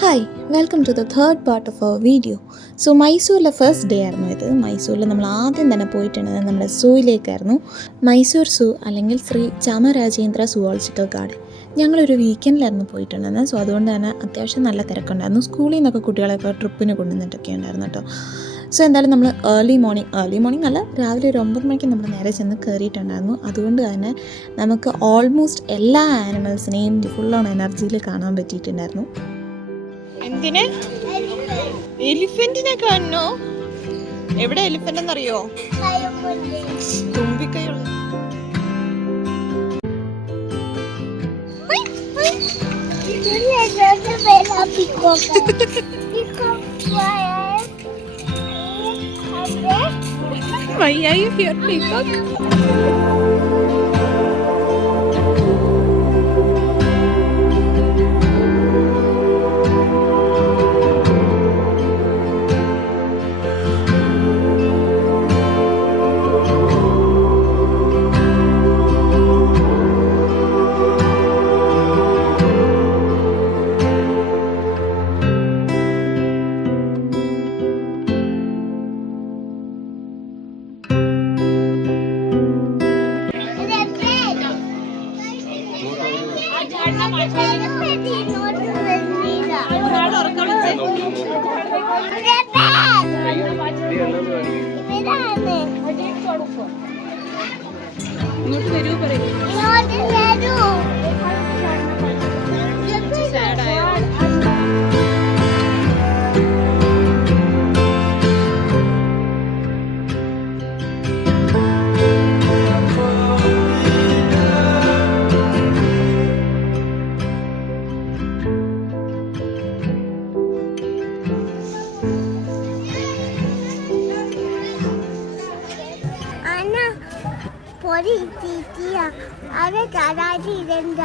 Hi, welcome to the third part of our video. So മൈസൂരിലെ first day ആയിരുന്നു ഇത്. മൈസൂരിൽ നമ്മൾ ആദ്യം തന്നെ പോയിട്ടുള്ളത് നമ്മുടെ സൂയിലേക്കായിരുന്നു. മൈസൂർ സൂ അല്ലെങ്കിൽ ശ്രീ ചാമരാജേന്ദ്ര സുവോളജിക്കൽ ഗാർഡൻ. ഞങ്ങളൊരു വീക്കെൻഡിലായിരുന്നു പോയിട്ടുണ്ടായിരുന്നത്. സോ അതുകൊണ്ട് തന്നെ അത്യാവശ്യം നല്ല തിരക്കുണ്ടായിരുന്നു. സ്കൂളിൽ നിന്നൊക്കെ കുട്ടികളെയൊക്കെ ട്രിപ്പിന് കൊണ്ടുവന്നിട്ടൊക്കെ ഉണ്ടായിരുന്നു കേട്ടോ. സോ എന്തായാലും നമ്മൾ ഏർലി മോർണിംഗ് അല്ല, രാവിലെ ഒരു 9 മണിക്ക് നമ്മൾ നേരെ ചെന്ന് കയറിയിട്ടുണ്ടായിരുന്നു. അതുകൊണ്ട് തന്നെ നമുക്ക് ഓൾമോസ്റ്റ് എല്ലാ ആനിമൽസിനെയും ഫുൾ ഓൺ എനർജിയിൽ കാണാൻ പറ്റിയിട്ടുണ്ടായിരുന്നു. എന്തിന്? എലിഫന്റിനെ കാണണോ? എവിടെ എലിഫന്റ് എന്നറിയോ? തുമ്പിക്കൈയുള്ള Why are you here, peacock? ഇങ്ങോട്ട് വരൂ പറയൂ. പൊടി തീറ്റിയ അത് കടാറ്റി ഇടണ്ട.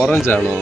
ഓറഞ്ച് ആണോ?